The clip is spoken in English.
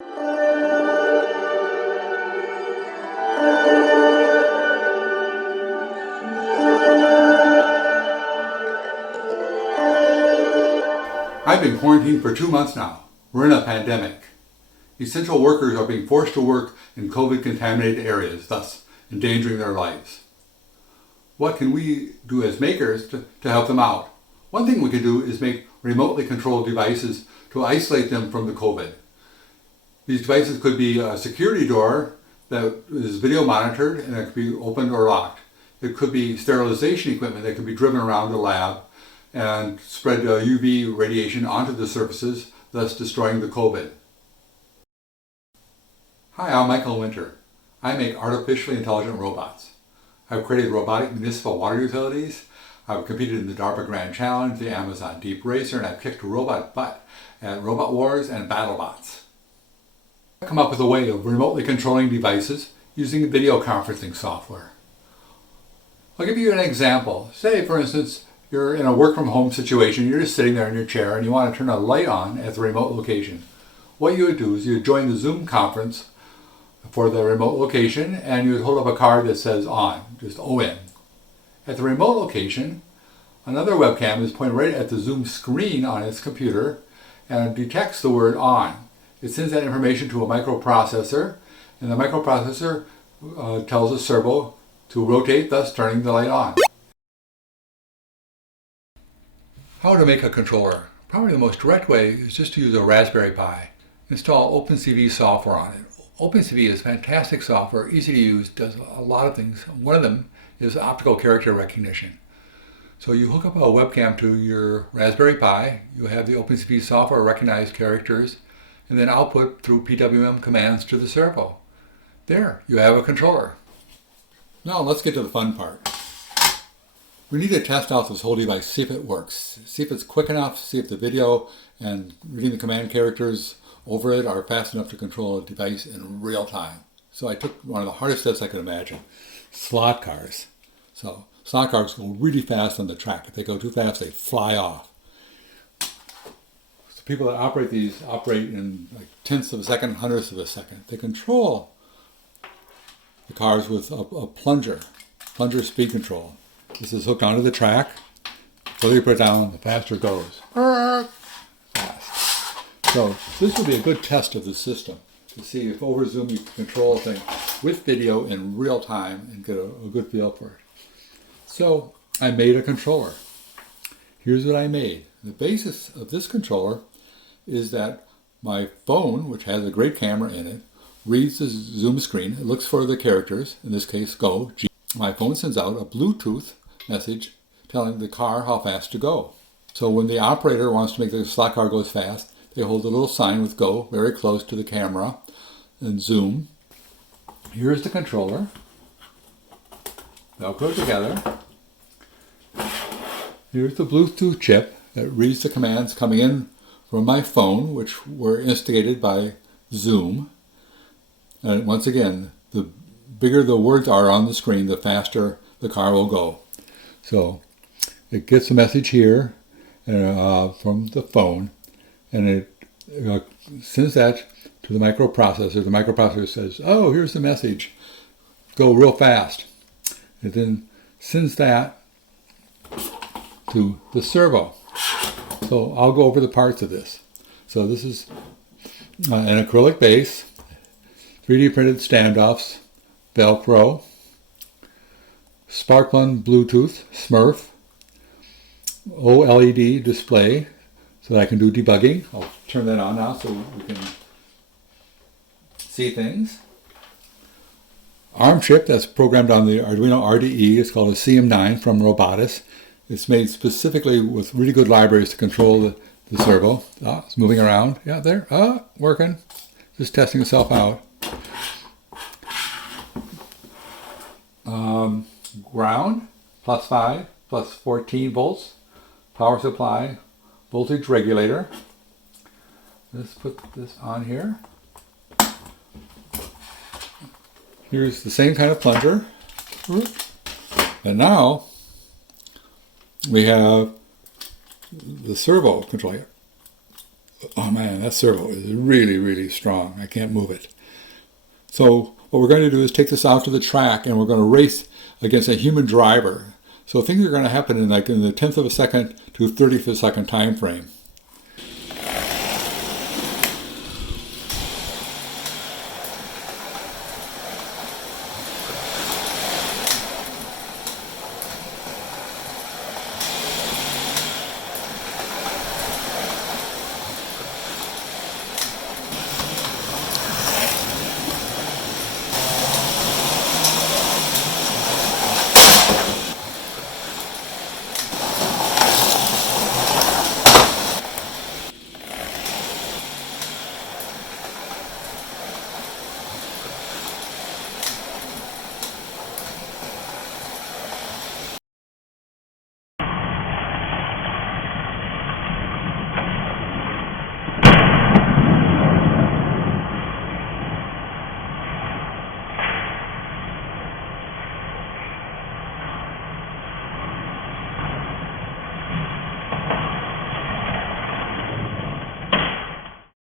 I've been quarantined for 2 months now. We're in a pandemic. Essential workers are being forced to work in COVID-contaminated areas, thus endangering their lives. What can we do as makers to help them out? One thing we can do is make remotely controlled devices to isolate them from the COVID. These devices could be a security door that is video monitored and it could be opened or locked. It could be sterilization equipment that can be driven around the lab and spread UV radiation onto the surfaces, thus destroying the COVID. Hi, I'm Michael Winter. I make artificially intelligent robots. I've created robotic municipal water utilities. I've competed in the DARPA Grand Challenge, the Amazon Deep Racer, and I've kicked robot butt at Robot Wars and BattleBots. I've come up with a way of remotely controlling devices using video conferencing software. I'll give you an example. Say, for instance, you're in a work-from-home situation, you're just sitting there in your chair and you want to turn a light on at the remote location. What you would do is you would join the Zoom conference for the remote location and you would hold up a card that says on, just ON. At the remote location, another webcam is pointed right at the Zoom screen on its computer and detects the word on. It sends that information to a microprocessor and the microprocessor tells the servo to rotate, thus turning the light on. How to make a controller? Probably the most direct way is just to use a Raspberry Pi. Install OpenCV software on it. OpenCV is fantastic software, easy to use, does a lot of things. One of them is optical character recognition. So you hook up a webcam to your Raspberry Pi, you have the OpenCV software recognize characters, and then output through PWM commands to the servo. There, you have a controller. Now let's get to the fun part. We need to test out this whole device, see if it works, see if it's quick enough, see if the video and reading the command characters over it are fast enough to control a device in real time. So I took one of the hardest tests I could imagine, slot cars. So slot cars go really fast on the track. If they go too fast, they fly off. So people that operate these operate in like tenths of a second, hundredths of a second. They control the cars with a plunger speed control. This is hooked onto the track. The further you put it down, the faster it goes. Fast. So this would be a good test of the system to see if over Zoom you can control a thing with video in real time and get a good feel for it. So I made a controller. Here's what I made. The basis of this controller is that my phone, which has a great camera in it, reads the Zoom screen. It looks for the characters, in this case go, G. My phone sends out a Bluetooth message telling the car how fast to go. So when the operator wants to make the slot car goes fast, they hold a little sign with go very close to the camera and zoom. Here's the controller. They'll go together. Here's the Bluetooth chip that reads the commands coming in from my phone, which were instigated by Zoom. And once again, the bigger the words are on the screen, the faster the car will go. So it gets a message here from the phone, and it sends that to the microprocessor. The microprocessor says, oh, here's the message. Go real fast. It then sends that to the servo. So I'll go over the parts of this. So this is an acrylic base, 3D printed standoffs, Velcro, Sparkplug Bluetooth, Smurf, OLED display so that I can do debugging. I'll turn that on now so we can see things. ARM chip that's programmed on the Arduino RDE. It's called a CM9 from Robotis. It's made specifically with really good libraries to control the servo. It's moving around. Yeah, there. Working. Just testing itself out. Ground, +5, +14 volts. Power supply, voltage regulator. Let's put this on here. Here's the same kind of plunger. And now we have the servo control here. Oh man, that servo is really, really strong. I can't move it. So what we're going to do is take this out to the track, and we're going to race against a human driver. So things are going to happen in the 10th of a second to 30th of a second time frame.